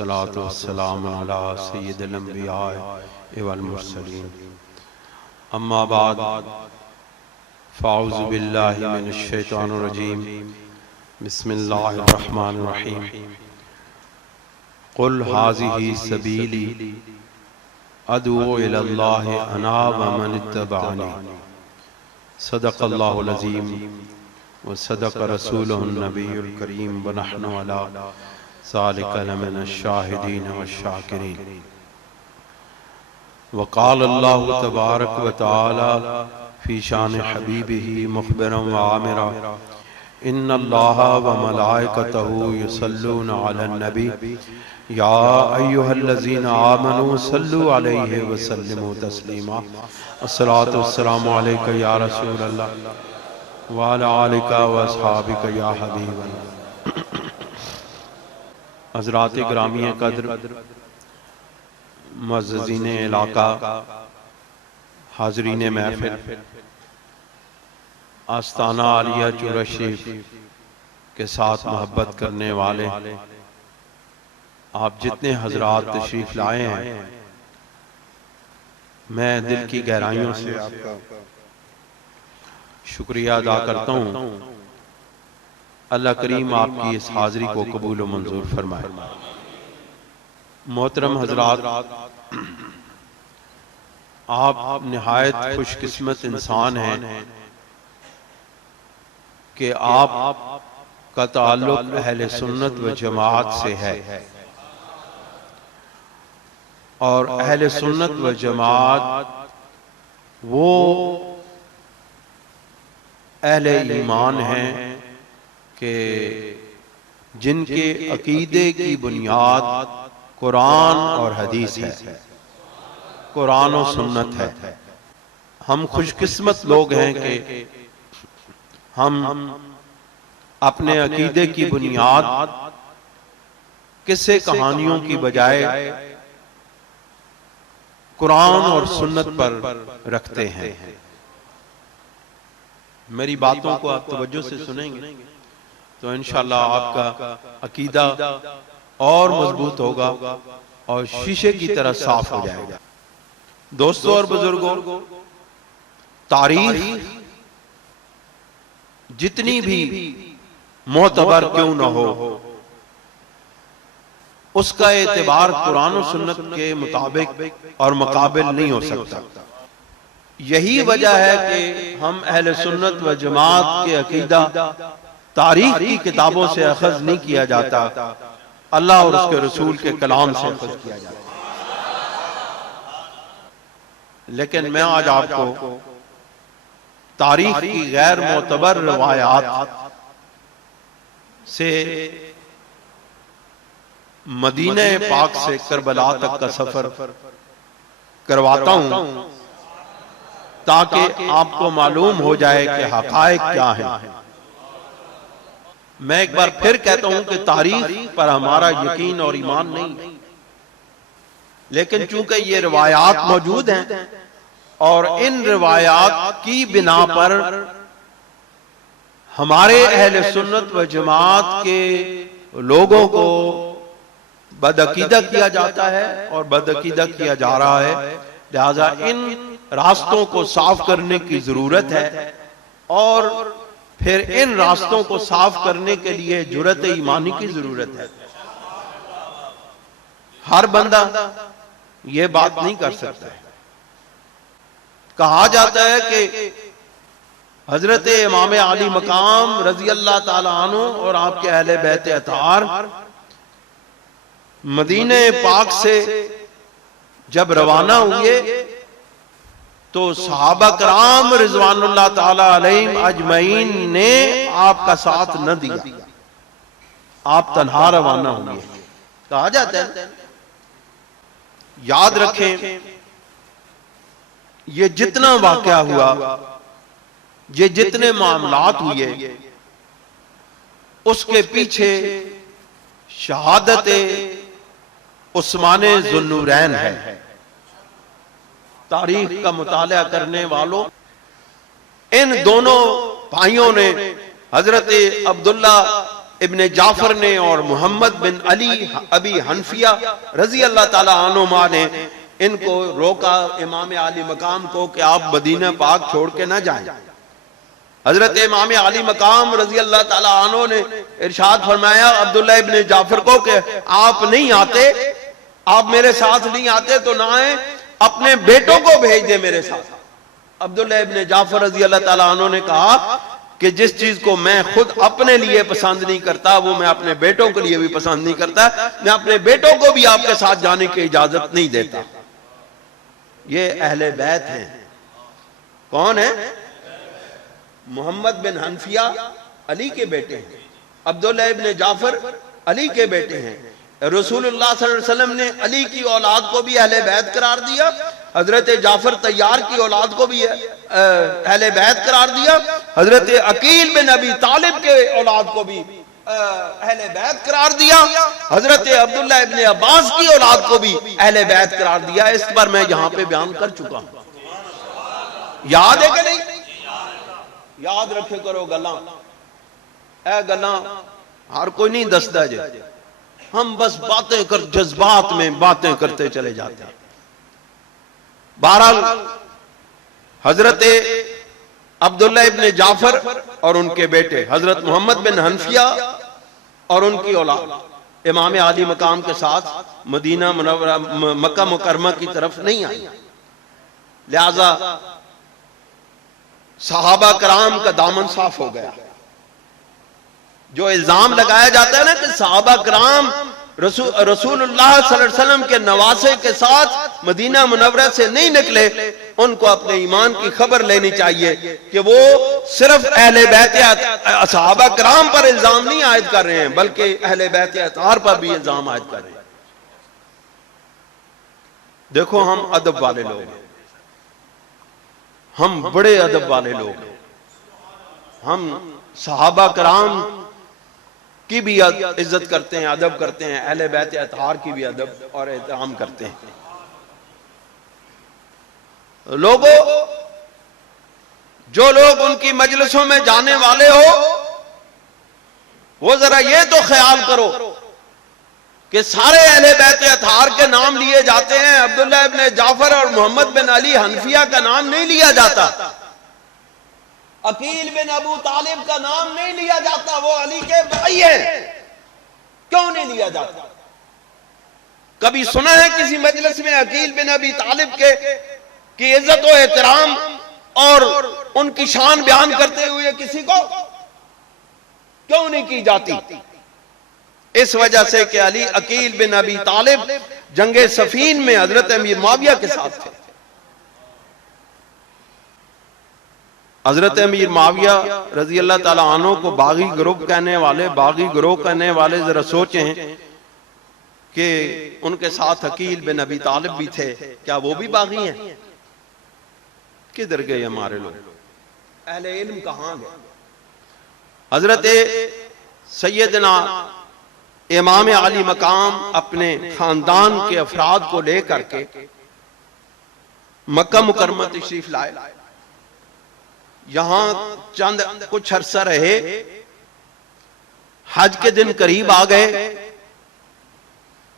अस्सलातु वस्सलामु अला सय्यिदिल अंबिया वल मुरसलीन अम्मा बाद फ़अऊज़ु बिल्लाहि मिनश शैतानिर रजीम बिस्मिल्लाहिर रहमानिर रहीम क़ुल हाज़िही सबीली अदअू इलल्लाहि अना व मन इत्तबअनी सदक़ल्लाहुल अज़ीम व सदक़ रसूलुहुन नबियुल करीम व नहनु अला ज़ालिका लमिनश शाहिदीन व शाकिरीन। वक़ाल अल्लाहु तबारक व तआला फ़ी शान हबीबिही मुख़बिरन व आमिरा इन्नल्लाहा व मलाइकतहु युसल्लूना अलन नबी या अय्युहल्लज़ीना आमनू सल्लु अलैहि व सल्लिमू तस्लीमा। अस्सलातु वस्सलामु अलैका या रसूलल्लाह व अला आलिका व अस्हाबिका या हबीबल्लाह। हज़रात ग्रामीय कद्र, मुअज़्ज़िज़ीन इलाका, हाज़रीन महफ़िल, आस्ताना आलिया चूरा शरीफ के साथ मोहब्बत करने वाले आप जितने हजरात तशरीफ लाए हैं, मैं दिल की गहराइयों से आपका शुक्रिया अदा करता हूँ। अल्लाह करीम आपकी इस हाज़री को कबूल व मंजूर फरमाए। मोहतरम हजरात, आप निहायत खुशकिस्मत इंसान हैं कि आप का ताल्लुक अहले सुन्नत व जमात से है और अहले सुन्नत व जमात वो अहले ईमान हैं कि जिनके अकीदे की बुनियाद कुरान और हदीस है, कुरान और सुन्नत है। हम खुशकिस्मत लोग हैं कि हम अपने अकीदे की बुनियाद किस्से कहानियों की बजाय कुरान और सुन्नत पर रखते हैं। मेरी बातों को आप तवज्जो से सुनेंगे तो इंशाअल्लाह आपका अकीदा और मजबूत होगा और शीशे की तरह साफ हो जाएगा। दोस्तों और बुजुर्गों, तारीख जितनी भी मोतबर क्यों न हो, उसका एतबार कुरान और सुन्नत के मुताबिक और मुकाबिल नहीं हो सकता। यही वजह है कि हम अहले सुन्नत व जमात के अकीदा तारीख की किताबों से अखज़ नहीं किया जाता, अल्लाह और उसके रसूल के कलाम से अखज़ किया जाता। लेकिन मैं आज आपको तारीख की गैर मोतबर रवायात से मदीने पाक से करबला तक का सफर करवाता हूं ताकि आपको मालूम हो जाए कि हक़ाइक़ क्या है। मैं एक बार फिर कहता हूं कि तारीख पर हमारा यकीन और ईमान नहीं, लेकिन चूंकि ये रिवायात मौजूद हैं और इन रिवायात की बिना पर हमारे अहले सुन्नत व जमात के लोगों को बदअकीदा किया जाता है और बदअकीदा किया जा रहा है, लिहाजा इन रास्तों को साफ करने की जरूरत है और फिर इन रास्तों को साफ करने के लिए जुर्रत ईमानी की जरूरत है। हर बंदा ये बात नहीं कर सकता है। कहा जाता है कि हजरत इमाम अली मकाम रजी अल्लाह ताला अन्हु और आपके अहले बैत अतार मदीने पाक से जब रवाना हुए तो सहाबा कराम रिज़वानुल्लाह ताला अलैहिम अजमईन ने आपका साथ न दिया, आप तन्हा रवाना हुए। कहा जाता है, याद रखें, ये जितना वाकया हुआ, ये जितने मामलात हुए, उसके पीछे शहादत उस्माने ज़ुन्नूरैन है। तारीख का मुताला करने वालों, इन दोनों भाइयों ने, हजरत अब्दुल्ला इब्ने जाफर ने और मोहम्मद बिन अली अबी हनफिया रजी अल्लाह ताला अन्हुमा ने इनको रोका, इमाम आली मकाम को, कि आप मदीना पाक छोड़ के ना जाएं। हजरत इमाम आली मकाम रजी अल्लाह ताला अन्हु ने इरशाद फरमाया अब्दुल्ला इब्ने जाफर को कि आप नहीं आते, आप मेरे साथ नहीं आते तो ना आए, अपने बेटों को भेज दे मेरे साथ। अब्दुल्ला इब्ने जाफर रजी अल्लाह ताला अन्हु ने कहा कि जिस चीज को मैं खुद अपने लिए पसंद नहीं करता वो मैं अपने बेटों के लिए भी पसंद नहीं करता, मैं अपने बेटों को भी आपके साथ जाने की इजाजत नहीं देता। ये अहले बैत हैं। कौन है? मोहम्मद बिन हनफिया अली के बेटे हैं, अब्दुल्ला इब्ने जाफर अली के बेटे हैं। रसूलुल्लाह सल्लल्लाहु अलैहि वसल्लम ने अली की औलाद को भी अहले बैत करार दिया, हजरत जाफर तैयार की औलाद को भी अहले बैत करार दिया, हजरत अकील बिन अबी तालिब के औलाद को भी अहले बैत करार दिया, हजरत अब्दुल्ला इब्ने अब्बास की औलाद को भी अहले बैत करार दिया। इस पर मैं यहां पे बयान कर चुका हूं। याद है कि नहीं? याद रखे करो गल्ला, ए गल्ला हर कोई नहीं दसदा जे, हम बस बातें कर, जज्बात में बातें करते चले जाते हैं। बहरहाल हजरत अब्दुल्ला इब्ने जाफर और उनके बेटे हजरत मोहम्मद बिन हनफिया और उनकी औलाद इमाम आली मकाम के साथ मदीना मुनव्वरा मक्का मुकरमा की तरफ नहीं आई। लिहाजा सहाबा कराम का दामन साफ हो गया। जो इल्जाम लगाया जाता है ना कि सहाबा कराम रसूलुल्लाह सल्लल्लाहु अलैहि वसल्लम के नवासे के साथ मदीना मुनव्वरा से नहीं निकले, उनको अपने ईमान की खबर लेनी चाहिए कि वो सिर्फ अहले बैत सहाबा कराम पर इल्जाम नहीं आयद कर रहे हैं, बल्कि अहले बैत अतार पर भी इल्जाम आयद कर रहे हैं। देखो हम अदब वाले लोग हैं, हम बड़े अदब वाले लोग हैं, हम सहाबा कराम की भी इज्जत करते हैं, अदब करते हैं, अहले बैत अतार की भी अदब और एहतराम करते हैं। लोगों, जो लोग उनकी मजलिसों में जाने वाले हो वो जरा ये तो ख्याल करो कि सारे अहले बैत अतार के नाम लिए जाते हैं, अब्दुल्ला इब्ने जाफर और मोहम्मद बिन अली हनफिया का नाम नहीं लिया जाता, अकील बिन अबू तालिब का नाम नहीं लिया जाता, वो अली के भाई हैं, क्यों नहीं लिया जाता? कभी सुना है किसी मजलिस में अकील बिन अबी तालिब के की इज्जत और एहतराम और उनकी शान बयान करते हुए किसी को क्यों नहीं की जाती? इस वजह से कि अली अकील बिन अबी तालिब जंगे सफीन में हजरत अमीर मुआविया के साथ थे। हजरत अमीर मुआविया रजी अल्लाह ताला अन्हु को बागी ग्रुप कहने वाले, बागी ग्रोह कहने वाले, जरा सोचें कि उनके साथ अकील बिन अबी तालिब भी थे, क्या वो भी बागी हैं? किधर गए हमारे लोग? अहले इल्म कहां गए? हजरत सैयदना इमाम आली मकाम अपने खानदान के अफराद को लेकर के मक्का मुकरमा तशरीफ लाए, यहां चंद कुछ अरसा रहे, हज के दिन करीब आ गए,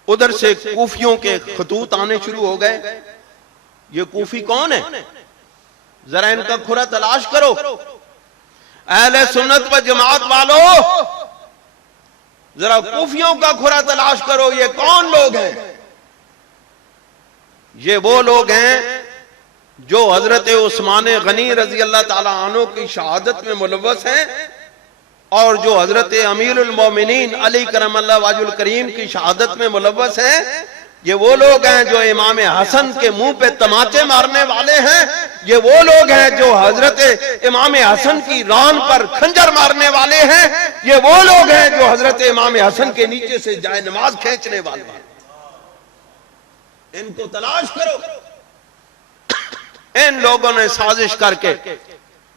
उधर से कूफियों के खतूत आने शुरू हो गए। ये कूफी कौन है? जरा इनका खुरा तलाश करो। अहले सुन्नत व जमात वालों, जरा कूफियों का खुरा तलाश करो, ये कौन लोग हैं? ये वो लोग हैं जो हजरत उस्मान गनी रजी अल्लाह ताला अन्हु की शहादत में मुलव्वस हैं और जो हजरत अमीरुल मोमिनीन अली करमल्लाह वाजुल करीम की शहादत में मुलव्वस हैं। ये वो लोग हैं जो इमाम हसन के मुंह पे तमाचे मारने वाले हैं। ये वो लोग हैं जो हजरत इमाम हसन की रान पर खंजर मारने वाले हैं। ये वो लोग हैं जो हजरत इमाम हसन के नीचे से जाए नमाज खींचने वाले हैं। इनको तलाश करो। इन लोगों ने साजिश करके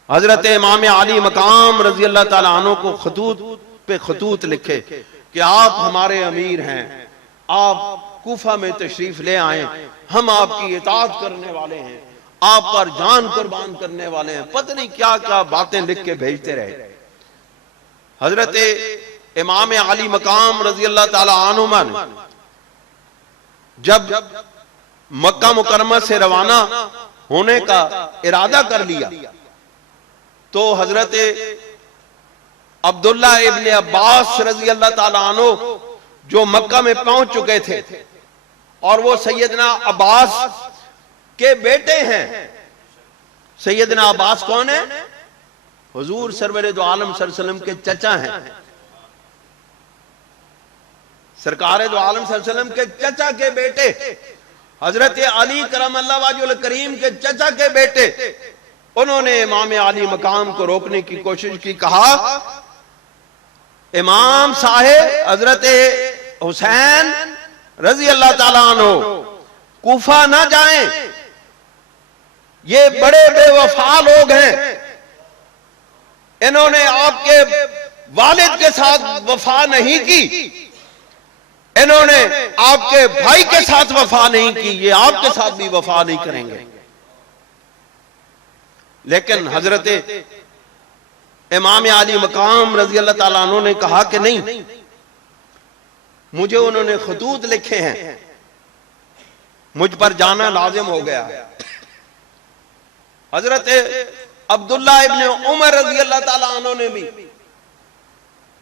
हजरत इमाम आली मकाम रजी अल्लाह ताला अन्हु को खतूत पे खतूत लिखे कि आप हमारे अमीर हैं, आप कूफा में तशरीफ ले आए, हम आपकी इताअत करने वाले हैं, आप पर जान कुर्बान करने वाले हैं। पता नहीं क्या क्या बातें लिख के भेजते रहे। हजरत इमाम अली मकाम रजी अल्लाह ताला अन्हुमा ने जब मक्का मुकरमा से रवाना होने का इरादा कर लिया तो हजरत अब्दुल्ला इब्ने अब्बास रजी अल्लाह ताला अन्हु जो मक्का में पहुंच चुके थे और वो सैयदना अब्बास के बेटे हैं। सैयदना अब्बास कौन है? हुजूर सरवरे दो आलम सल्लल्लाहु अलैहि वसल्लम के चचा हैं। सरकार दो आलम सल्लल्लाहु अलैहि वसल्लम के चचा के बेटे, हजरत अली करमल्लाहु वजहुल करीम के चचा के बेटे। उन्होंने इमाम अली मकाम को रोकने की कोशिश की। कहा इमाम साहेब हजरत हुसैन रजी अल्लाह ताला अन्हु कूफा ना जाएं, ये बड़े बेवफा लोग हैं, इन्होंने आपके वालिद के साथ वफा नहीं की, इन्होंने आपके भाई के साथ वफा नहीं की, ये आपके साथ भी वफा नहीं करेंगे। लेकिन हजरत इमाम अली मकाम रजी अल्लाह ताला अन्हु ने कहा कि नहीं, मुझे उन्होंने खतूत लिखे हैं, मुझ पर जाना लाजिम हो गया। हजरत अब्दुल्ला इब्ने उमर रजी अल्लाह ताला अन्हु ने भी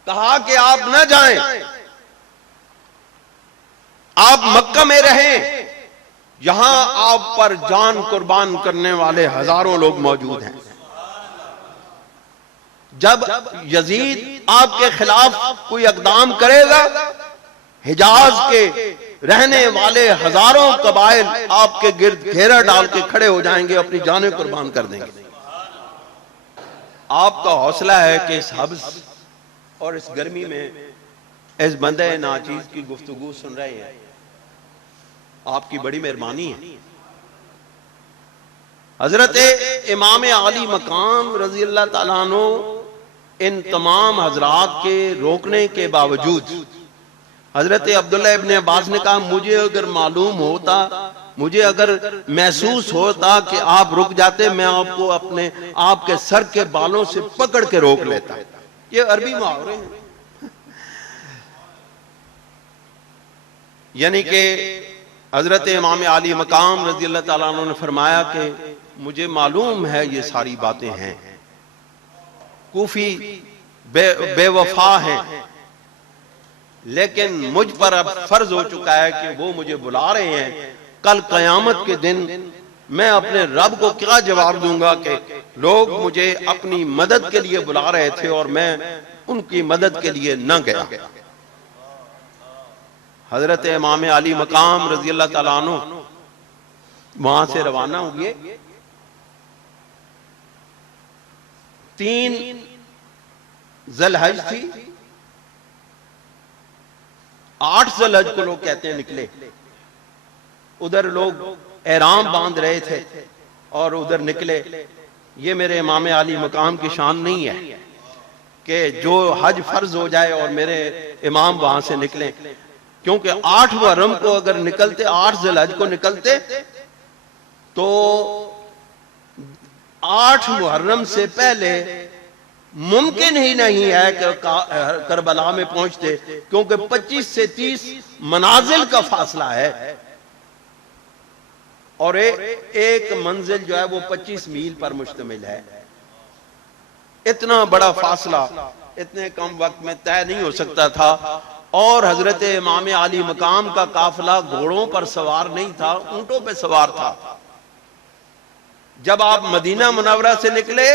कहा कि आप न जाएं, आप मक्का में रहें, यहां आप पर जान कुर्बान करने वाले हजारों लोग मौजूद हैं। जब यजीद आपके खिलाफ कोई इकदाम करेगा, हिजाज के रहने वाले हजारों कबाइल आपके गिर्द घेरा डाल के खड़े हो जाएंगे, अपनी जानें कुर्बान कर देंगे। आपका हौसला है कि इस हब्स और इस गर्मी में इस बंदे नाचीज की गुफ्तगू सुन रहे हैं, आपकी बड़ी मेहरबानी है। हजरत इमाम अली मकाम रजी अल्लाह ताला अन्हु इन तमाम हजरात के रोकने के बावजूद हजरत अब्दुल्ला इब्ने अब्बास ने कहा, मुझे अगर मालूम होता, मुझे अगर महसूस होता कि आप रुक जाते, मैं आपको अपने आपके सर के बालों से पकड़ के रोक लेता। ये अरबी मुहावरे हैं। यानी कि हजरत इमाम अली मकाम रजी अल्लाह ताला अन्हु ने फरमाया कि मुझे मालूम है ये सारी बातें हैं, कूफी बेवफा हैं, लेकिन मुझ पर अब फर्ज हो चुका है कि वो मुझे बुला रहे हैं। कल कयामत के दिन मैं अपने रब को क्या जवाब दूंगा कि लोग मुझे अपनी मदद के लिए बुला रहे थे और मैं उनकी मदद के लिए न गया। हजरत इमाम अली मकाम रजी अल्लाह ताला अन्हु वहां से रवाना हुए। 3 ज़िलहज थी, 8 ज़िलहज को लोग कहते हैं निकले। उधर लोग एहराम बांध रहे थे और उधर निकले। ये मेरे इमाम अली मकाम की शान नहीं है कि जो हज फर्ज हो जाए और मेरे इमाम वहां से निकले, क्योंकि 8 मुहर्रम को अगर निकलते, 8 ज़िलहज को निकलते तो 8 मुहर्रम से पहले मुमकिन ही नहीं है कि करबला में पहुंचते, क्योंकि 25 से 30 मनाजिल का फासला है और एक मंजिल जो है वो 25 मील पर मुश्तमिल है। इतना बड़ा फासला इतने कम वक्त में तय नहीं हो सकता था। और हजरत इमाम अली मकाम का काफिला घोड़ों पर सवार नहीं था, ऊंटों पे सवार था। जब आप मदीना मुनव्वरा से निकले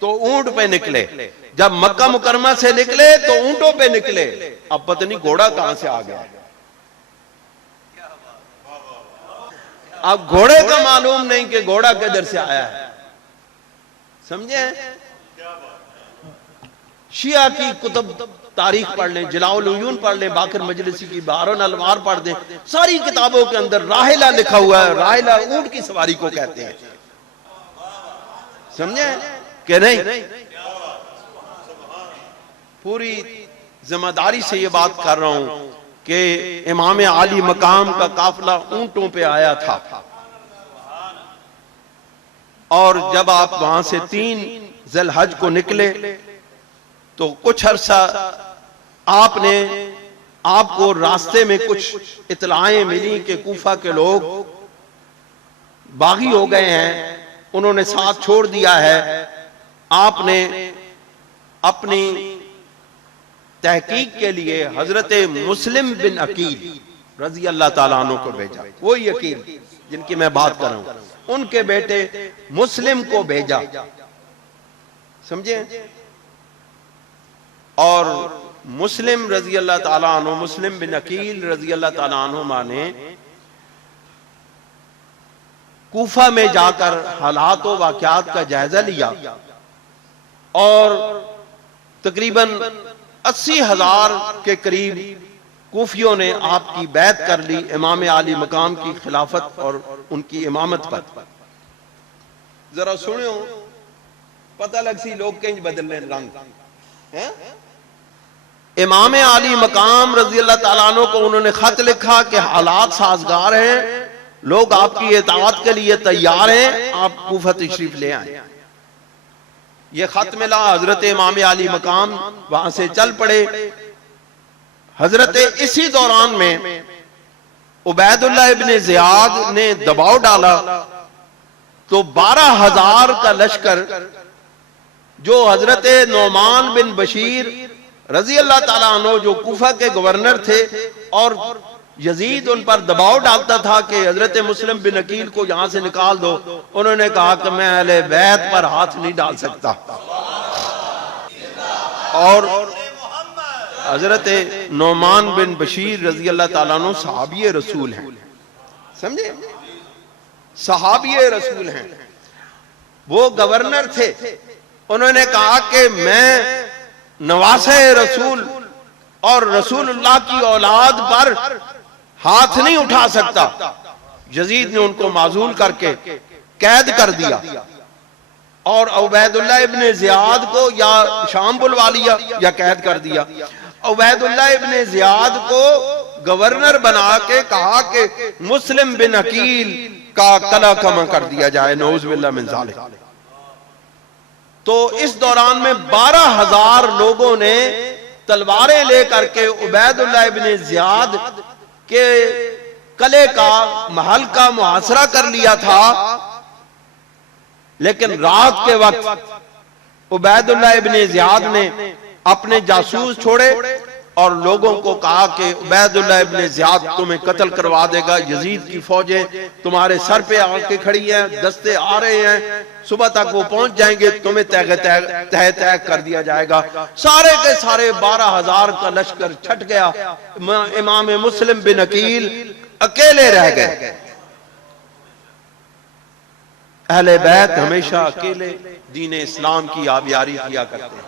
तो ऊंट पे निकले, जब मक्का मुकरमा से निकले तो ऊंटों पे निकले। अब पता नहीं घोड़ा कहां से आ गया। अब घोड़े का मालूम नहीं कि घोड़ा किधर से आया है, समझे? शिया की कुतुब तारीख पढ़ लें, जलाउल उयून पढ़ लें, बाकर मजलिसी की बहारुल अलवार पढ़ दें, सारी किताबों के अंदर राहिला लिखा हुआ है। राहिला ऊंट की सवारी को कहते हैं, समझे कि नहीं? पूरी जिम्मेदारी से ये बात कर रहा हूं कि इमाम अली मकाम का काफिला ऊंटों पे आया था। और जब आप वहां से 3 ज़िलहज को निकले तो कुछ अरसा आपने आपको रास्ते में कुछ इतलाएं मिली कि कूफा के लोग बागी हो गए हैं, उन्होंने साथ छोड़ दिया है। आपने अपनी तहकीक के लिए हजरत मुस्लिम बिन अकील रजी अल्लाह ताला अन्हु को भेजा। वही अकील जिनकी मैं बात कर रहा हूं, उनके बेटे मुस्लिम को भेजा, समझे। और मुस्लिम रजी अल्लाह ताला अन्हु, मुस्लिम बिन अकील रजी अल्लाह ताला अन्हुमा ने कूफा में जाकर हालात व वाक़यात का जायजा लिया और तकरीबन 80,000 के करीब कूफियों ने आपकी बैत कर ली इमाम आली मकाम की खिलाफत और उनकी इमामत पर। जरा सुनियो, पता लग सी लोग कहीं बदल रहे रंग हैं। इमाम आली मकाम रजी अल्लाह ताला अन्हु को उन्होंने खत लिखा कि हालात साजगार हैं, लोग आपकी इताअत के लिए तैयार हैं, आप कूफा तशरीफ ले आए। ये खत मिला, हजरत इमाम आली मकाम वहां से चल पड़े। हजरत इसी दौरान में उबैदुल्लाह इब्ने ज़ियाद ने दबाव डाला तो 12,000 का लश्कर जो हजरत नौमान बिन बशीर रजी अल्लाह ताला अन्हु जो कूफा के गवर्नर थे और यजीद उन पर दबाव डालता था कि हजरत मुस्लिम बिन अकील को यहां से निकाल दो, उन्होंने कहा कि मैं अहले बैत पर हाथ नहीं डाल सकता। और हजरत नौमान बिन बशीर रजी अल्लाह ताला अन्हु सहाबी रसूल हैं, समझे, सहाबी रसूल हैं। वो गवर्नर थे, उन्होंने कहा कि मैं नवासे रसूल और रसूलुल्लाह की औलाद पर हाथ नहीं उठा सकता। यजीद ने उनको माजूल करके कैद कर दिया और उबैदुल्लाह इब्ने ज़ियाद को या शाम बुलवा लिया या कैद कर दिया। उबैदुल्लाह इब्ने ज़ियाद को गवर्नर बना के कहा कि मुस्लिम बिन अकील का कला कमा कर दिया जाए, नऊज़ बिल्लाह मिन ज़ालिक। तो इस दौरान में 12,000 लोगों ने तलवारें लेकर के उबैदुल्लाह इब्ने ज़ियाद के कले का महल का मुहासरा कर लिया था। लेकिन रात के वक्त उबैदुल्लाह इब्ने ज़ियाद ने अपने जासूस छोड़े और लोगों को कहा कि उबैदुल्लाह इब्ने ज़ियाद तुम्हें कत्ल करवा देगा, यजीद की फौजें तुम्हारे सर पे आके खड़ी हैं, दस्ते आ रहे हैं, सुबह तक वो पहुंच जाएंगे, तुम्हें तह तह कर दिया जाएगा। सारे के सारे 12,000 का लश्कर छट गया। इमाम मुस्लिम बिन अकील अकेले रह गए। अहले बैत हमेशा अकेले दीन इस्लाम की आबियारी किया करते हैं।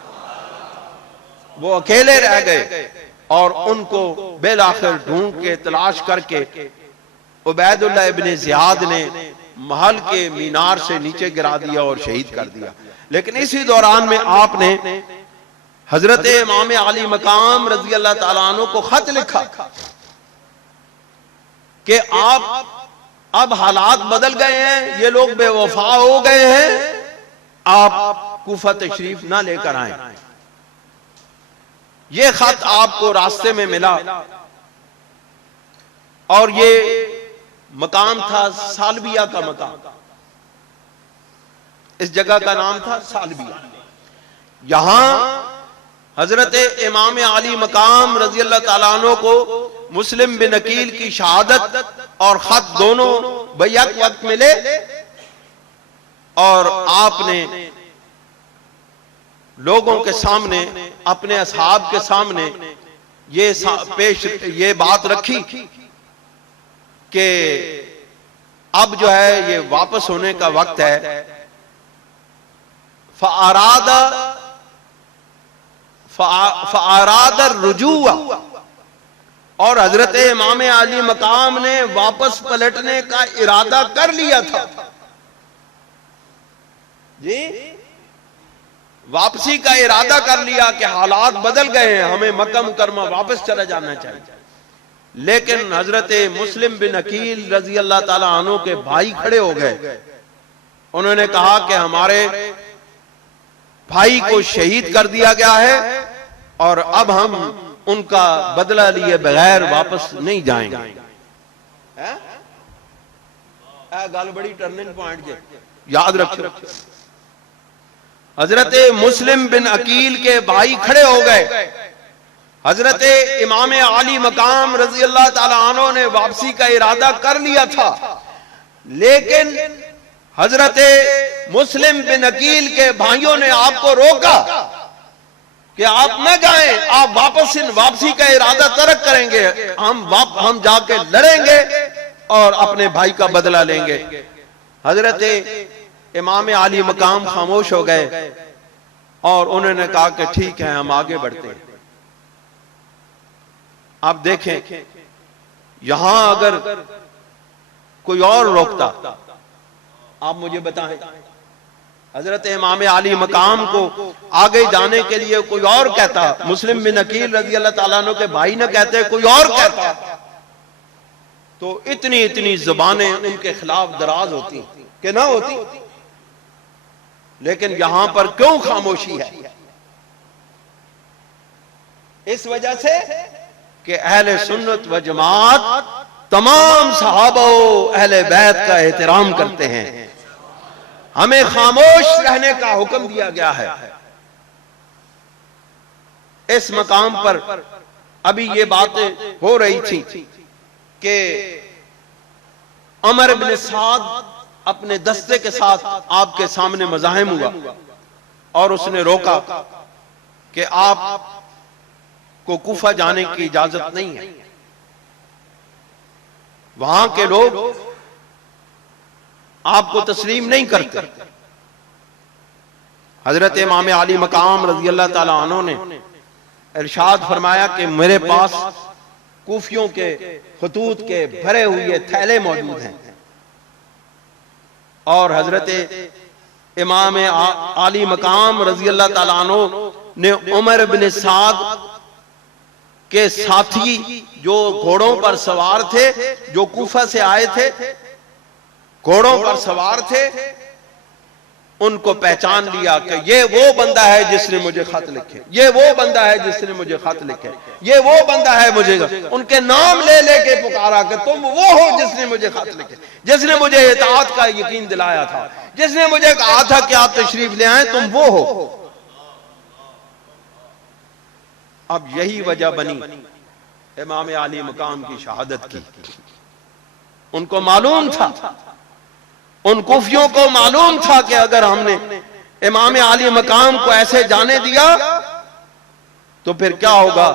वो अकेले रह गए और उनको बेलाखिर ढूंढ के तलाश करके उबैदुल्लाह इब्ने ज़ियाद ने महल के मीनार से नीचे गिरा दिया और शहीद कर दिया। लेकिन इसी दौरान में आपने हजरत इमाम आली मकाम रजी अल्लाह ताला अन्हु को खत लिखा कि आप अब हालात बदल गए हैं, ये लोग बेवफा हो गए हैं, आप कूफा तशरीफ ना लेकर आए। ये खत आपको रास्ते में मिला और ये मकाम था सालबिया का मकाम। इस जगह का नाम था सालबिया। यहां हजरत इमाम आली मकाम रजी अल्लाह ताला अन्हु को मुस्लिम बिन अकील की शहादत और खत दोनों बैक वक्त मिले और आपने लोगों के सामने, अपने असहाब के सामने ये बात रखी कि अब जो है ये वापस होने का वक्त है। फ़अरादा रुजूआ, और हजरत इमाम आली मकाम ने वापस पलटने का इरादा कर लिया था जी, वापसी का इरादा कर लिया कि हालात बदल गए हैं, हमें मक्का मुकरमा वापस चला जाना चाहिए। लेकिन हजरत मुस्लिम बिन अकील रजी अल्लाह ताला अन्हु के भाई खड़े हो गए। उन्होंने कहा कि हमारे भाई को शहीद कर दिया गया है और अब हम उनका बदला लिए बगैर वापस नहीं जाएंगे। गल बड़ी टर्निंग पॉइंट जे, याद रखो। हजरत मुस्लिम बिन अकील के भाई खड़े हो गए। हजरत इमाम आली मकाम रजी अल्लाह ताला अन्हु ने वापसी का इरादा कर लिया था, लेकिन हजरत मुस्लिम बिन अकील के भाइयों ने आपको रोका कि आप न जाएं, आप वापसी का इरादा तर्क करेंगे, हम जाके लड़ेंगे और अपने भाई का बदला लेंगे। हजरत इमाम आली मकाम खामोश हो गए और उन्होंने कहा कि ठीक है, हम आगे बढ़ते हैं। आप देखें, यहां अगर कोई और रोकता, आप मुझे बताएं, हजरत इमाम आली मकाम को आगे जाने के लिए कोई और कहता, मुस्लिम बिन अकील रजी अल्लाह ताला अन्हु के भाई न कहते, कोई और कहता, तो इतनी इतनी जुबानें उनके खिलाफ दराज होती कि ना होती। लेकिन यहां पर क्यों खामोशी है? इस वजह से कि अहले सुन्नत व जमात तमाम सहाबा अहले बैत का एहतराम करते हैं। हमें खामोश रहने का हुक्म दिया गया है। इस मकाम पर अभी ये बातें हो रही थी कि उमर इब्न साद अपने दस्ते के साथ आपके सामने मज़ाहिम हुआ और उसने रोका कि आप को कूफा जाने की इजाजत नहीं है, वहां के लोग आपको तस्लीम नहीं करते। हजरत इमाम आली मकाम रजी अल्लाह ताला अन्हु ने इरशाद फरमाया कि मेरे पास कूफियों के खतूत के भरे हुए थैले मौजूद हैं और हजरत इमाम आली मकाम रजी अल्लाह ताला अन्हु ने उमर इब्न साद के साथी जो घोड़ों पर सवार थे, जो कूफा से आए थे, घोड़ों पर सवार थे, उनको पहचान लिया कि ये वो बंदा है जिसने मुझे खत लिखे, ये वो बंदा है जिसने मुझे खत लिखे, ये वो बंदा है। मुझे उनके नाम ले लेके पुकारा कि तुम वो हो जिसने मुझे खत लिखे, जिसने मुझे इताअत का यकीन दिलाया था, जिसने मुझे कहा था कि आप तशरीफ ले आए, तुम वो हो। अब यही वजह बनी इमाम आली मकाम की शहादत की। उनको मालूम था, उन कुफियों को मालूम था कि अगर हमने इमाम आली मकाम को ऐसे जाने दिया तो फिर क्या होगा।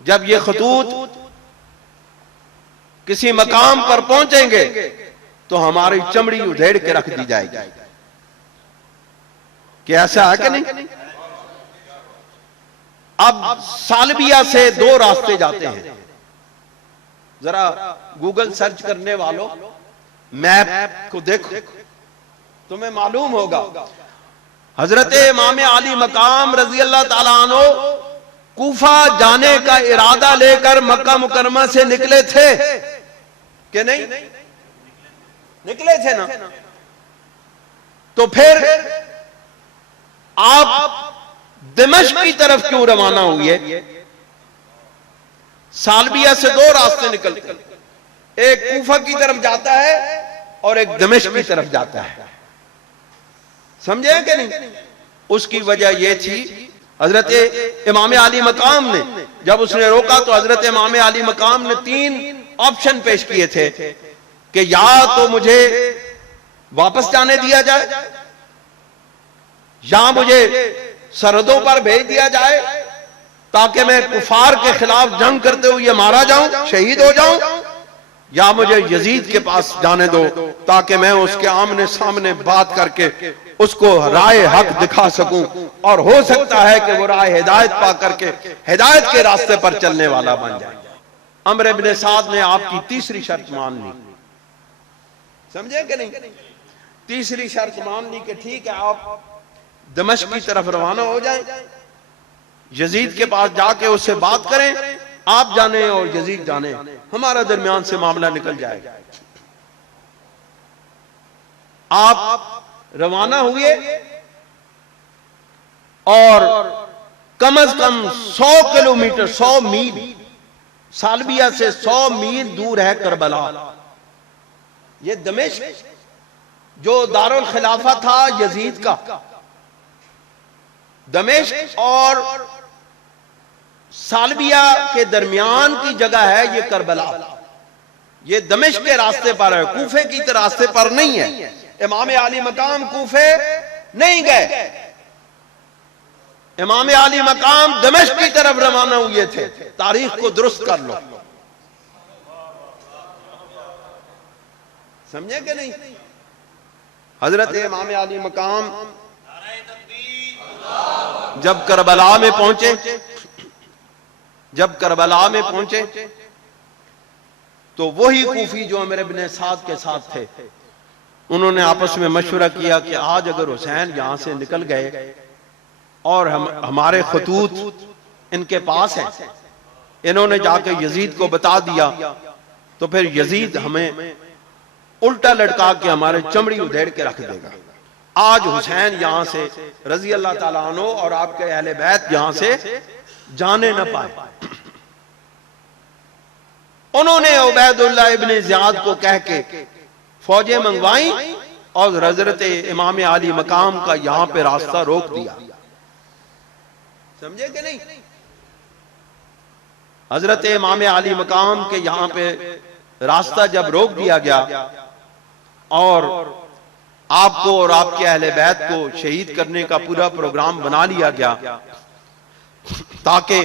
जब ये खतूत किसी मकाम पर पहुंचेंगे तो हमारी चमड़ी उधेड़ के रख दी जाएगी। क्या ऐसा है कि नहीं? अब सालबिया से दो रास्ते जाते हैं। जरा गूगल सर्च करने वालों मैप को देखो, तुम्हें मालूम होगा हजरत इमाम आली मकाम रजी अल्लाह ताला अन्हु कूफा जाने का इरादा लेकर मक्का मुकरमा से निकले थे कि नहीं? निकले थे ना। तो फिर आप दिमश्क की तरफ क्यों रवाना हुए? सालबिया से दो रास्ते निकलते हैं, एक कूफा की तरफ जाता है और एक दिमश्क की तरफ जाता है। समझे कि नहीं? उसकी वजह यह थी, हजरत इमाम आली मकाम ने जब उसने रोका तो हजरत इमाम आली मकाम ने तीन ऑप्शन पेश किए थे कि या तो मुझे वापस जाने दिया जाए, या मुझे सरहदों पर भेज दिया जाए ताकि मैं कुफार के खिलाफ जंग करते हुए मारा जाऊं, शहीद हो जाऊं, या मुझे यजीद के पास जाने दो ताकि मैं उसके आमने सामने बात करके उसको राय हक दिखा सकूं और हो सकता है कि वो राय हिदायत पा करके हिदायत के रास्ते पर चलने वाला बन जाए। अमर इब्न साद ने आपकी तीसरी शर्त मान ली। समझे कि नहीं? तीसरी शर्त मान ली कि ठीक है, आप दमिश्क की तरफ रवाना हो जाएं, यजीद के पास जाके उससे बात करें, आप जाने और यजीद जाने, हमारा दरमियान से मामला निकल जाएगा। आप रवाना हुए और कम अज कम 100 किलोमीटर 100 मील सालबिया से 100 मील दूर है करबला। ये दमिश्क जो दारुल खिलाफा था यजीद का, दमिश्क और सालबिया के दरमियान की जगह है ये करबला। ये दमिश्क के रास्ते पर है, कूफे की रास्ते पर नहीं है। इमाम आली मकाम कूफे नहीं गए, इमाम आली मकाम दमिश्क की तरफ रवाना हुए थे। तारीख को दुरुस्त कर लो, समझे कि नहीं? हजरत इमाम आली मकाम जब करबला में पहुंचे, तो वही कूफी जो अमीर इब्ने साद के साथ थे, उन्होंने आपस में मशवरा किया कि आज अगर हुसैन यहां से निकल गए और हमारे खतूत इनके पास हैं, इन्होंने जाकर यजीद को बता दिया, तो फिर यजीद हमें उल्टा लटका के हमारे चमड़ी उधेड़ के रख देगा। आज हुसैन यहां से रजी अल्लाह ताला अन्हु और आपके अहले बैत यहां से जाने न पाए। उन्होंने उबैदुल्लाह इब्ने ज़ियाद को कह के फौजें मंगवाई और हजरत इमाम आली मकाम का यहां पे रास्ता रोक दिया। समझे कि नहीं? हजरत इमाम आली मकाम के यहां पे रास्ता जब रोक दिया गया और आपको और आपके अहले बैत को शहीद करने का पूरा प्रोग्राम बना लिया गया, ताकि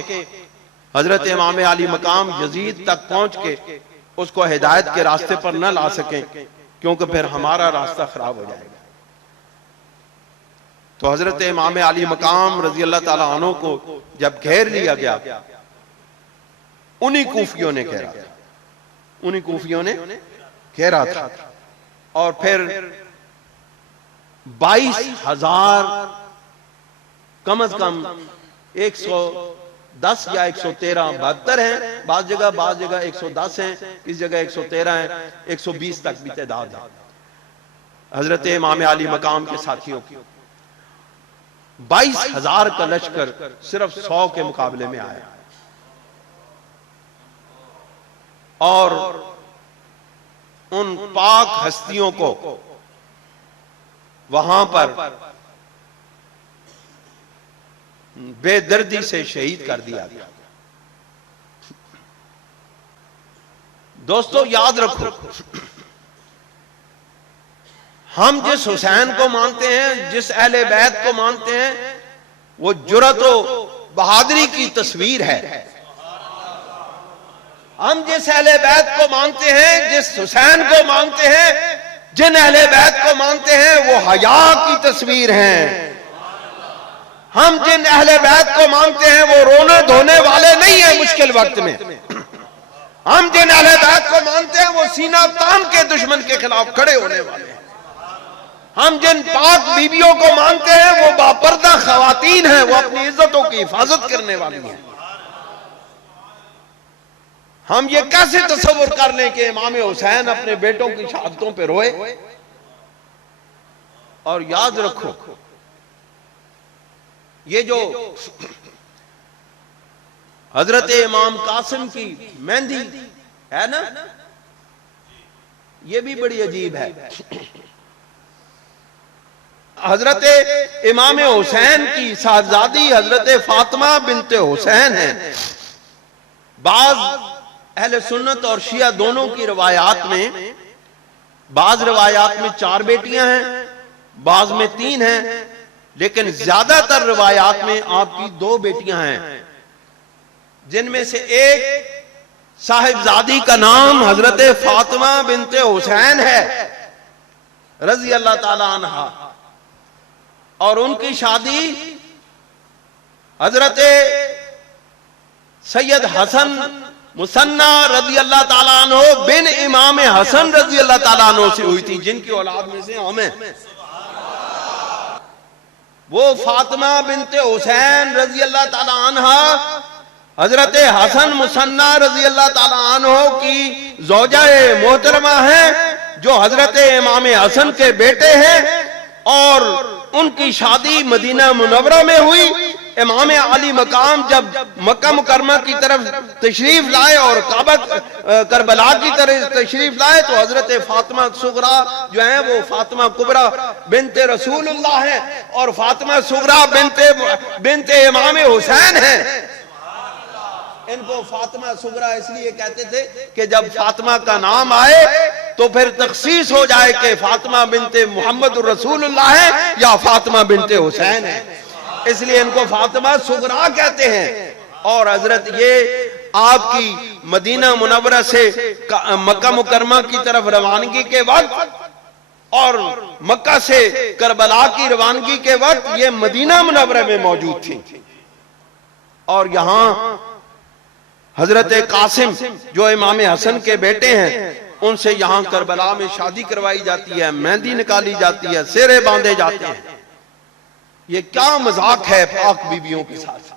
हजरत इमाम आली मकाम यजीद तक पहुंच के उसको हिदायत के रास्ते पर न ला सके, क्योंकि फिर हमारा रास्ता खराब हो जाएगा। तो हजरत इमाम आली मकाम रजी अल्लाह ताला अन्हु को जब घेर लिया गया, उन्हीं कूफियों ने घेरा था और फिर 22,000 कम अज कम 110 या 113 72 हैं, बाज जगह 110 हैं, इस जगह 113 हैं, 120 तक भी तादाद है हजरत इमाम आली मकाम के साथियों की। 22,000 का लश्कर सिर्फ 100 के मुकाबले में आया और उन पाक हस्तियों को वहां पर बेदर्दी से शहीद कर दिया गया। दोस्तों याद रखो, हम जिस हुसैन को मानते हैं, जिस अहले बैत को मानते हैं, वो जुर्रत और बहादुरी की तस्वीर है। हम जिस अहले बैत को मानते हैं, जिस हुसैन को मानते हैं, जिन अहले बैत को मानते हैं, वो हया की तस्वीर है। हम जिन अहले बैत को मानते हैं वो रोने धोने वाले नहीं है मुश्किल वक्त में। हम जिन अहले बैत को मानते हैं वो सीना तान के दुश्मन के खिलाफ खड़े होने वाले हैं। हम जिन पाक बीबियों को मानते हैं वो बापर्दा खवातीन हैं, वो अपनी इज्जतों की हिफाजत करने वाली हैं। हम ये कैसे तसव्वुर कर लें कि इमाम हुसैन अपने बेटों की शहादतों पे रोए? और याद रखो, ये जो हजरत इमाम कासिम की मेहंदी है ना, ये भी बड़ी अजीब है। हजरत इमाम हुसैन की साहबजादी हजरत फातिमा बिनते हुसैन है। बाज अहले सुन्नत और शिया दोनों की रवायात में, बाज रवायात में 4 बेटियां हैं, बाज में 3 हैं, लेकिन ज्यादातर रवायात में आपकी 2 बेटियां हैं, जिनमें से एक साहिबजादी का नाम हजरत फातिमा बिनते हुसैन है रजी अल्लाह ताला अन्हा, और उनकी शादी हजरत सैयद हसन मुसन्ना रजी अल्लाह ताला अन्हु बिन इमाम हसन रजी अल्लाह ताला अन्हु से हुई थी, जिनकी औलाद में से हम हैं। वो फातिमा बिनते हुसैन रजी अल्लाह ताला अन्हा हजरत हसन मुसन्ना रजी अल्लाह ताला अन्हु की ज़ौजाए मोहतरमा है, जो हजरत इमाम हसन के बेटे हैं, और उनकी शादी मदीना मुनव्वरा में हुई इमाम अली मकाम जब मक्का मुकरमा की तरफ तशरीफ लाए और काबा करबला की तरफ तशरीफ लाए तो हजरत फातिमा सुगरा जो है वो फातिमा कुबरा बिनते रसूलुल्लाह है और फातिमा सुगरा बिनते इमाम हुसैन है। इनको फातिमा सुगरा इसलिए कहते थे कि जब फातिमा का नाम आए तो फिर तखसीस हो जाए कि फातिमा बिनते मोहम्मद रसूलुल्लाह है या फातिमा बिनते हुसैन है, इसलिए इनको फातिमा सुगरा कहते हैं। और हजरत ये आपकी मदीना मुनव्वरा से मक्का मुकरमा की तरफ रवानगी के वक्त और मक्का से करबला की रवानगी के वक्त ये मदीना मुनव्वरा में मौजूद थी। और यहां हजरत कासिम जो इमाम हसन के बेटे हैं उनसे यहां करबला में शादी करवाई जाती है, मेहंदी निकाली जाती है, सेरे बांधे जाते हैं। ये क्या मजाक है पाक बीबियों के साथ।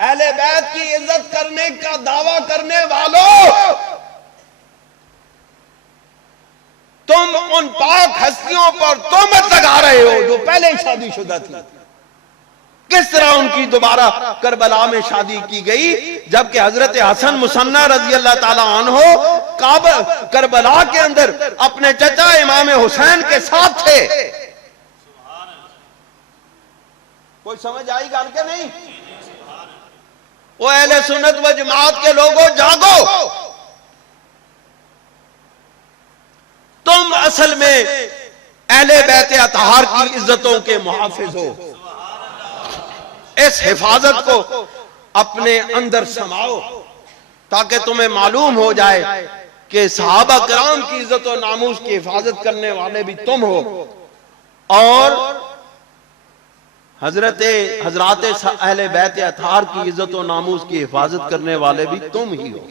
अहले बैत की इज्जत करने का दावा करने वालों, तुम उन पाक हस्तियों पर तोहमत लगा रहे हो जो पहले ही शादीशुदा थी। किस तरह उनकी दोबारा करबला में शादी की गई जबकि हजरत हसन मुसन्ना रजी अल्लाह ताला अन्हो काबा करबला के अंदर अपने चचा इमाम हुसैन के साथ थे। कोई समझ आई गल के नहीं? वो अहले सुन्नत व जमात के लोगों जागो, तुम असल में अहले बैत अतहार की इज्जतों के मुहाफिज हो। इस हिफाजत को अपने अंदर समाओ ताकि तुम्हें मालूम हो जाए कि सहाबा कराम की इज्जत और नामूस की हिफाजत करने वाले भी तुम हो और हजरात अहले बैत अतहार की इज्जत और नामूस की हिफाजत करने वाले भी तुम ही हो।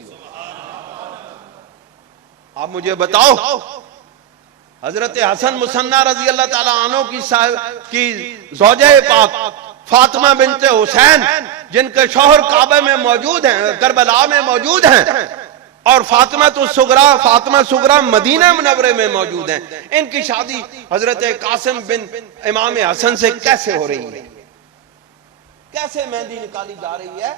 आप मुझे बताओ, हजरत हसन मुसन्ना रजी अल्लाह ताला अन्हु की ज़ौजे पाक फातिमा बिनते हुसैन जिनके शौहर काबा में मौजूद हैं, करबला में मौजूद हैं, और फातिमा सुगरा मदीना मुनव्वरे में मौजूद हैं। इनकी शादी हजरत कासिम बिन इमाम हसन से कैसे हो रही है? कैसे मेहंदी निकाली जा रही है?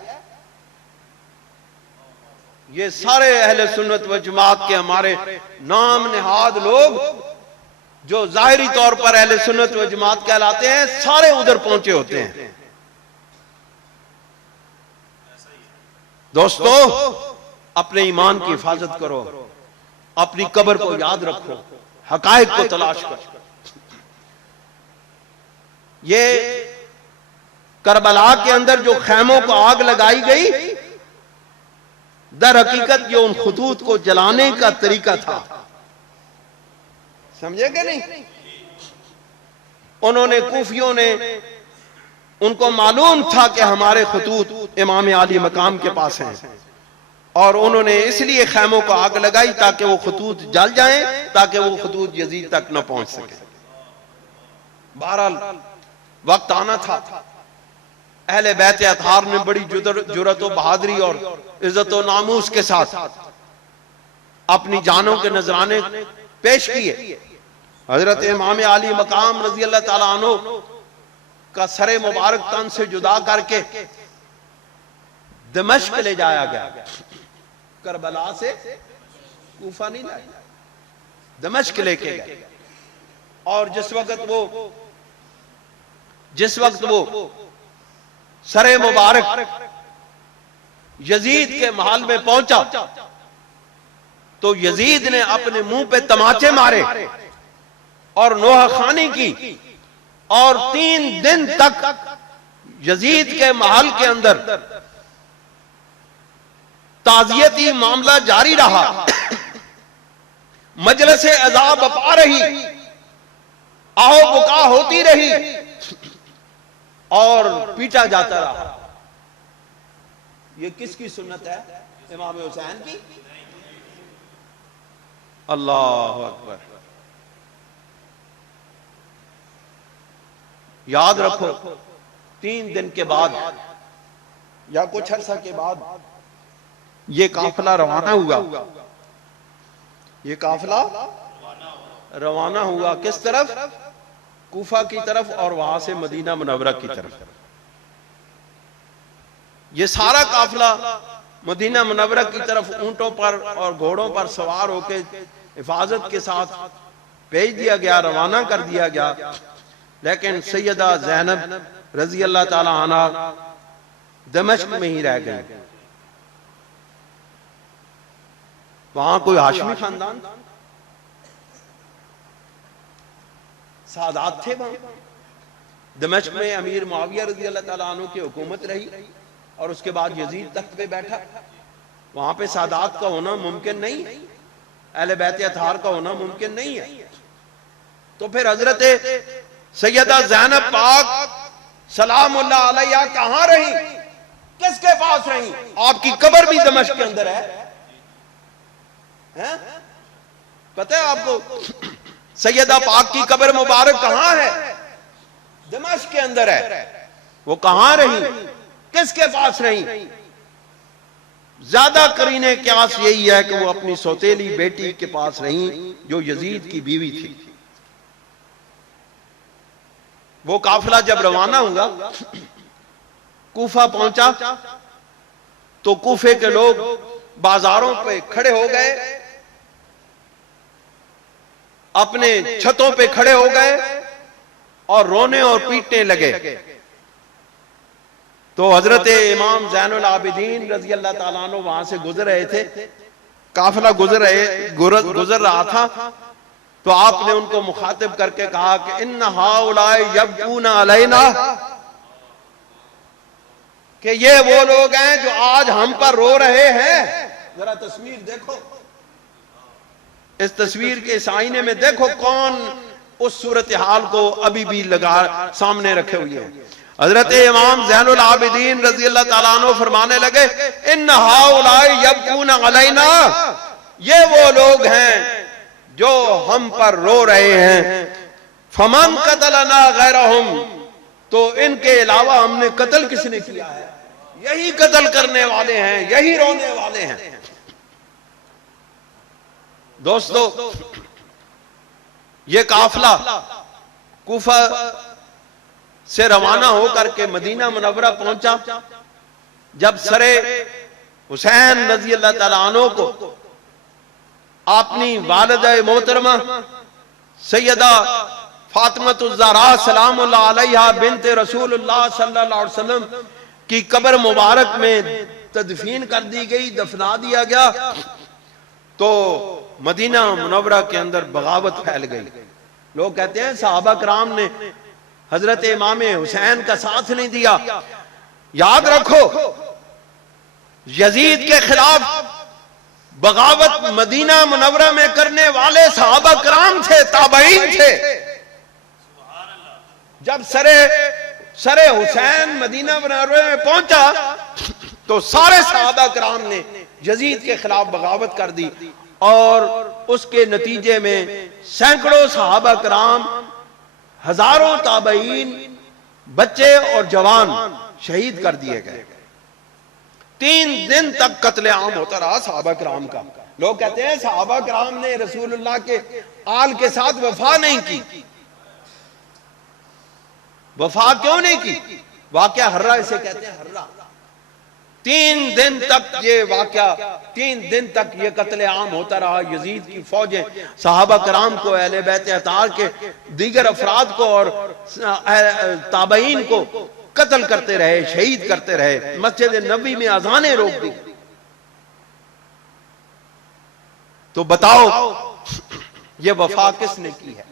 ये सारे अहले सुन्नत व जमात के हमारे नाम निहाद लोग जो जाहिरी तौर पर अहले सुन्नत व जमात कहलाते हैं, सारे उधर पहुंचे होते हैं। दोस्तों, अपने ईमान की हिफाजत करो, अपनी कब्र को याद रखो, हकायक को तलाश करो। ये करबला के अंदर जो खैमों को आग लगाई गई, दर हकीकत ये उन खुतूत को जलाने का तरीका था। समझे कि नहीं? उन्होंने कूफियों ने, उनको मालूम था कि हमारे खतूत इमाम अली मकाम के पास हैं और उन्होंने इसलिए खैमों को आग लगाई ताकि वो खतूत जल जाएं, ताकि वो खतूत यजीद तक न पहुंच सके। बहरहाल वक्त आना था। अहले बैत अतहार ने बड़ी जुर्रत व बहादुरी और इज्जत व नामूस के साथ अपनी जानों के नजराने पेश किए। हजरत इमाम अली मकाम रजी अल्लाह ताला अन्हु का सरे मुबारक तन से जुदा करके दमिश्क ले जाया गया। करबला से कूफा नहीं लाया, दमिश्क लेके गए। और जिस वक्त वो सरे मुबारक यजीद के महल में पहुंचा तो यजीद ने अपने मुंह पे तमाचे मारे और नोहा खानी की और 3 दिन तक यजीद के महल के अंदर ताजियती मामला जारी रहा। मजलिस अज़ाब बपा रही, आओ बुका होती रही और पीटा जाता रहा। ये किसकी सुन्नत है? इमाम हुसैन की। अल्लाह अकबर। याद रखो, 3 दिन के बाद या कुछ अर्सा के बाद ये काफिला रवाना हुआ। ये काफिला रवाना हुआ किस तरफ? कूफा की तरफ और वहां से मदीना मुनव्वरा की तरफ। ये सारा काफिला मदीना मुनव्वरा की तरफ ऊंटों पर और घोड़ों पर सवार होकर हिफाजत के साथ भेज दिया गया, रवाना कर दिया गया। लेकिन सैयदा ज़ैनब रजी अल्लाह ताला अन्हा दमिश्क में ही रह गई। वहां कोई हाशमी खानदान सादात थे। वहां दमिश्क में अमीर मुआविया रजी अल्लाह ताला अन्हु की हुकूमत रही और उसके बाद यजीद तख्त पे बैठा। वहां पे सादात का होना मुमकिन नहीं है, अहले बैत अतहार का होना मुमकिन नहीं है। तो फिर हजरत सैयदा ज़ैनब पाक सलामुल्लाह अलैहा कहां रही, किसके पास रही? आपकी कब्र भी दमिश्क के अंदर है? पता है आपको सैयदा पाक की कब्र मुबारक कहां है? दमिश्क के अंदर है। वो कहां रही, किसके पास रही? ज्यादा करीने क्यास यही है कि वो अपनी सौतेली बेटी के पास रही जो यजीद की बीवी थी। वो काफिला जब रवाना हुआ, कूफा पहुंचा तो कूफे के लोग बाजारों पे खड़े हो गए, अपने छतों पे खड़े हो गए और रोने और पीटने लगे। तो हजरत इमाम ज़ैनुल आबिदीन रजी अल्लाह ताला अन्हु वहां से गुजर रहे थे, काफिला गुजर रहा था। तो आपने उनको मुखातिब करके कहा कि इन्ना हाउलाए यबकूना अलैना, कि ये वो लोग हैं जो आज हम पर रो रहे हैं। जरा तस्वीर देखो, इस तस्वीर के इस आईने में देखो कौन उस सूरत हाल को अभी भी लगा सामने रखे हुए हैं। हजरत इमाम ज़ैनुल आबिदीन रजी अल्लाह ताला अन्हु फरमाने लगे इन्ना हाउलाए यबकूना अलैना, ये वो लोग हैं जो हम पर रो रहे हैं। फमन कतलना गैरहुम, तो इनके अलावा हमने कत्ल किसने किया है? यही कत्ल करने वाले हैं, यही रोने वाले हैं। दोस्तों, ये काफिला कूफा से रवाना होकर के मदीना मुनव्वरा पहुंचा। जब सरे हुसैन रजी अल्लाह ताला अन्हु को अपनी वालिदा मोहतरमा सैयदा फातिमातुज़ ज़हरा सलामुल्लाह अलैहा बिन्ते रसूलुल्लाह सल्लल्लाहु अलैहि वसल्लम की कब्र मुबारक में तदफीन कर दी गई, दफना दिया गया, तो मदीना मुनव्वरा के अंदर बगावत फैल गई। लोग कहते हैं सहाबा कराम ने हजरत इमाम हुसैन का साथ नहीं दिया। याद रखो, यजीद के खिलाफ बगावत मदीना मुनव्वरा में करने वाले सहाबा कराम थे, ताबईन थे। जब सरे हुसैन मदीना मुनव्वरा में पहुंचा तो सारे सहाबा कराम ने यजीद के खिलाफ बगावत कर दी और उसके नतीजे में सैकड़ों सहाबा कराम, हजारों ताबईन, बच्चे और जवान शहीद कर दिए गए। 3 दिन तक कत्लेआम होता रहा सहाबा कराम का। लोग कहते हैं सहाबा कराम ने रसूलुल्लाह के आल के साथ वफा नहीं की। वफा क्यों नहीं की? वाकया हर्रा इसे कहते हैं, हर्रा। 3 दिन तक ये वाकया, 3 दिन तक ये कत्लेआम होता रहा। यजीद की फौजें सहाबा कराम को, अहले बैत अतार के दीगर अफराद को और ताबईन को कत्ल करते रहे, शहीद करते रहे। मस्जिद नबी में अजानें रोक दी। तो बताओ ये वफा किसने की है?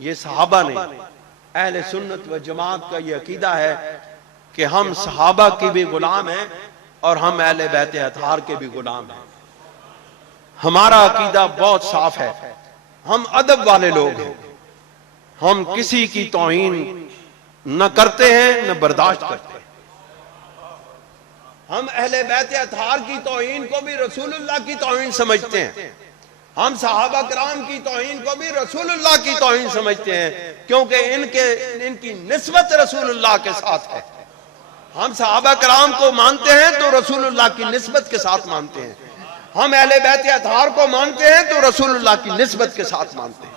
ये सहाबा ने। अहले सुन्नत व जमात का ये अकीदा है कि हम सहाबा के भी गुलाम हैं और हम अहले बैत अतहार के भी गुलाम हैं। हमारा अकीदा बहुत साफ है, हम अदब वाले लोग हैं, हम किसी की तौहीन न करते हैं न बर्दाश्त करते हैं। हम अहले बैत अतहार की तौहीन को भी रसूलुल्लाह की तौहीन समझते हैं। हम सहाबा कराम की तौहीन को भी रसूलुल्लाह की तौहीन समझते हैं, क्योंकि इनकी निस्बत रसूलुल्लाह के साथ है। हम सहाबा कराम को मानते हैं तो रसूलुल्लाह की निस्बत के साथ मानते हैं। हम अहले बैत अतहार को मानते हैं तो रसूलुल्लाह की निस्बत के साथ मानते हैं।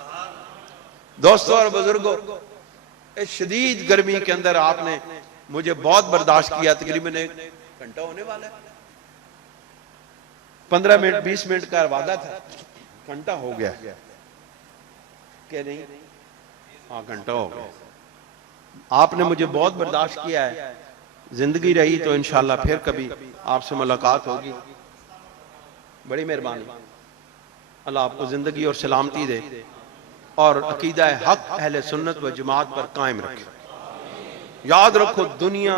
दोस्तों और बुजुर्गों, इस शदीद गर्मी के अंदर आपने मुझे बहुत बर्दाश्त किया। तकरीबन 1 घंटा होने वाला है, 15 मिनट 20 मिनट का वादा था, घंटा हो गया क्या नहीं? हाँ, घंटा हो गया। आपने मुझे बहुत बर्दाश्त किया है। जिंदगी रही तो इंशाल्लाह फिर कभी आपसे मुलाकात होगी। बड़ी मेहरबानी। अल्लाह आपको जिंदगी और सलामती दे और अकीदा हक अहले सुन्नत व जमात पर कायम रखे। याद रखो, दुनिया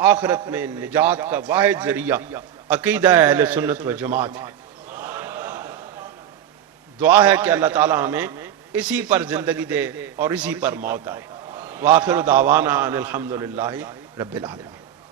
आखिरत में निजात का वाहिद जरिया अकीदा अहले सुन्नत व जमात है। दुआ है कि अल्लाह ताला हमें इसी पर जिंदगी दे और इसी पर मौत आए। वाखिर दावाना अनिल हम्दुलिल्लाहि रब्बिल आलमीन।